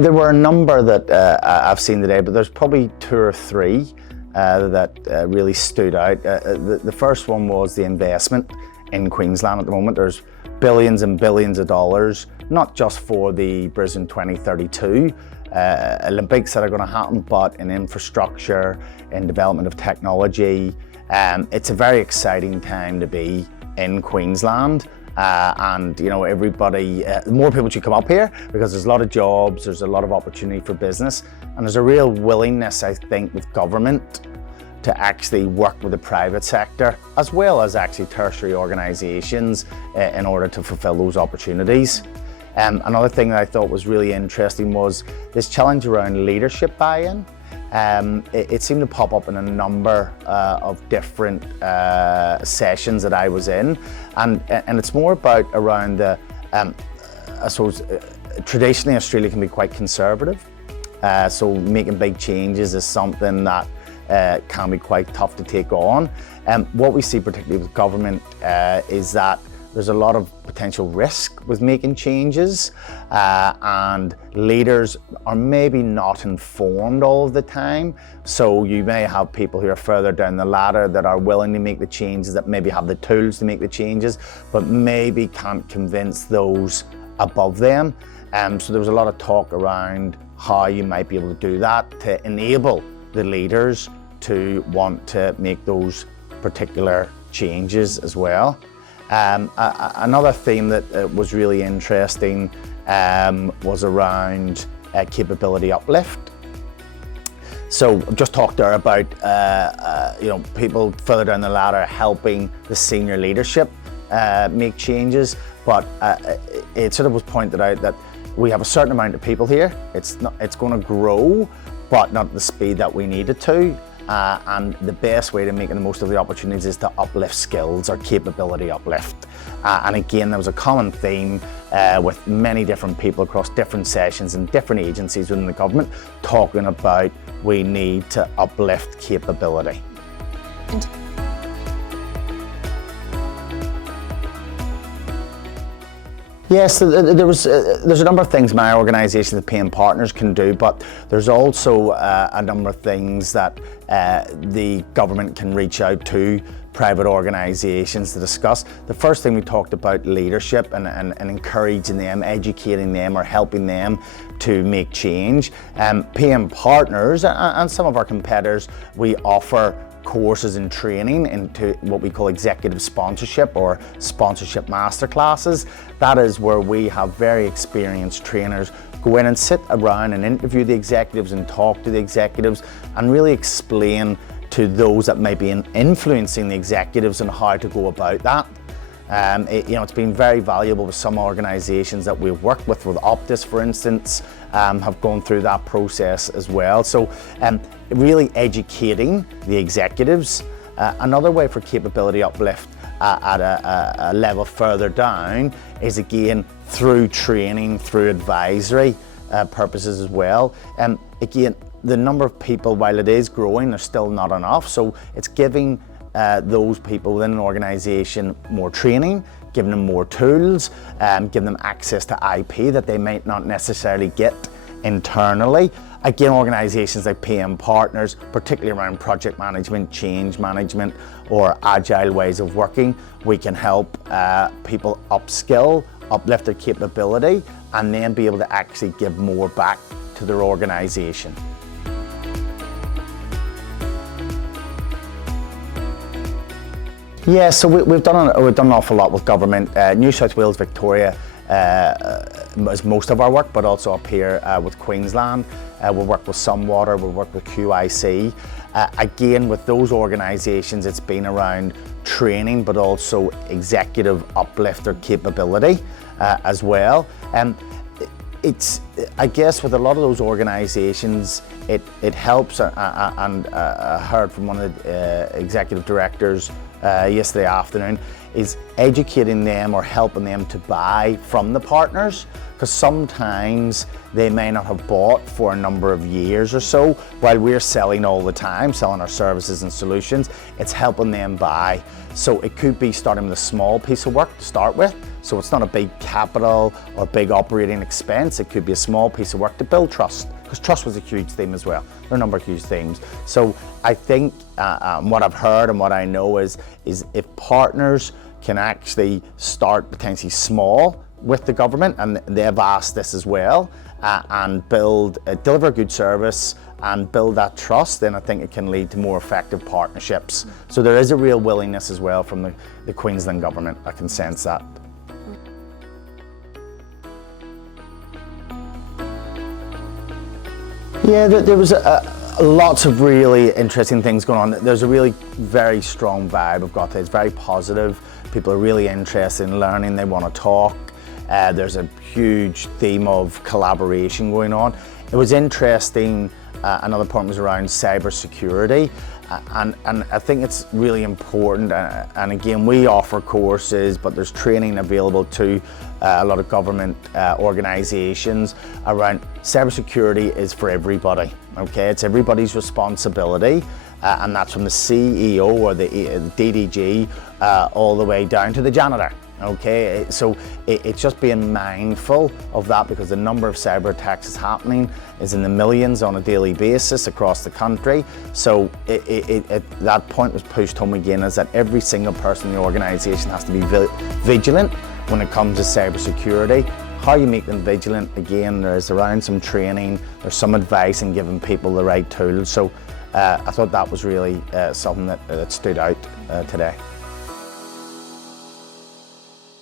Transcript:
There were a number that I've seen today, but there's probably 2 or 3 that really stood out. The first one was the investment in Queensland at the moment. There's billions and billions of dollars, not just for the Brisbane 2032 Olympics that are going to happen, but in infrastructure, in development of technology. It's a very exciting time to be in Queensland. And you know, everybody, more people should come up here because there's a lot of jobs, there's a lot of opportunity for business, and there's a real willingness, I think, with government to actually work with the private sector as well as actually tertiary organisations in order to fulfil those opportunities. Another thing that I thought was really interesting was this challenge around leadership buy-in. It seemed to pop up in a number of different sessions that I was in, and it's more about around the, I suppose, traditionally Australia can be quite conservative, so making big changes is something that can be quite tough to take on. What we see particularly with government is that there's a lot of potential risk with making changes, and leaders are maybe not informed all of the time. So you may have people who are further down the ladder that are willing to make the changes, that maybe have the tools to make the changes, but maybe can't convince those above them. So there was a lot of talk around how you might be able to do that to enable the leaders to want to make those particular changes as well. Another theme that was really interesting was around capability uplift. So I've just talked there about you know, people further down the ladder helping the senior leadership make changes, but it sort of was pointed out that we have a certain amount of people here. It's going to grow, but not at the speed that we need it to. And the best way to make the most of the opportunities is to uplift skills or capability uplift. And again, there was a common theme with many different people across different sessions and different agencies within the government talking about we need to uplift capability. Yes, there's a number of things my organisation, the Paying Partners, can do, but there's also a number of things that the government can reach out to private organisations to discuss. The first thing we talked about, leadership and encouraging them, educating them or helping them to make change. Paying Partners and some of our competitors, we offer courses and training into what we call executive sponsorship or sponsorship masterclasses. That is where we have very experienced trainers go in and sit around and interview the executives and talk to the executives and really explain to those that may be influencing the executives on how to go about that. You know, it's been very valuable with some organisations that we've worked with Optus, for instance, have gone through that process as well. So really educating the executives. Another way for capability uplift at a level further down is again through training, through advisory purposes as well. Again, the number of people, while it is growing, there's still not enough. So it's giving those people within an organisation more training, giving them more tools, giving them access to IP that they might not necessarily get internally. Again, organisations like Paying Partners, particularly around project management, change management, or agile ways of working, we can help people upskill, uplift their capability, and then be able to actually give more back to their organisation. Yeah, so we've done an awful lot with government. New South Wales, Victoria is most of our work, but also up here with Queensland. We'll work with Sunwater, we'll work with QIC. Again, with those organisations, it's been around training, but also executive uplift or capability as well. It's, I guess, with a lot of those organisations, it helps, and I heard from one of the executive directors yesterday afternoon, is educating them or helping them to buy from the partners, because sometimes they may not have bought for a number of years or so while we're selling all the time, selling our services and solutions. It's helping them buy. So it could be starting with a small piece of work to start with, so it's not a big capital or big operating expense. It could be a small piece of work to build trust, because trust was a huge theme as well. There are a number of huge themes. So I think what I've heard and what I know is if partners can actually start potentially small with the government, and they've asked this as well, and deliver a good service and build that trust, then I think it can lead to more effective partnerships. So there is a real willingness as well from the Queensland government. I can sense that. Yeah, there was lots of really interesting things going on. There's a really very strong vibe I've got there. It's very positive. People are really interested in learning. They want to talk. There's a huge theme of collaboration going on. It was interesting. Another point was around cybersecurity, and I think it's really important. And again, we offer courses, but there's training available to a lot of government organisations around cybersecurity. Is for everybody. Okay, it's everybody's responsibility, and that's from the CEO or the DDG all the way down to the janitor. Okay, so it's just being mindful of that, because the number of cyber attacks is happening is in the millions on a daily basis across the country. So that point was pushed home again, is that every single person in the organisation has to be vigilant when it comes to cyber security. How you make them vigilant, again, there's around some training, there's some advice and giving people the right tools. So I thought that was really something that stood out today.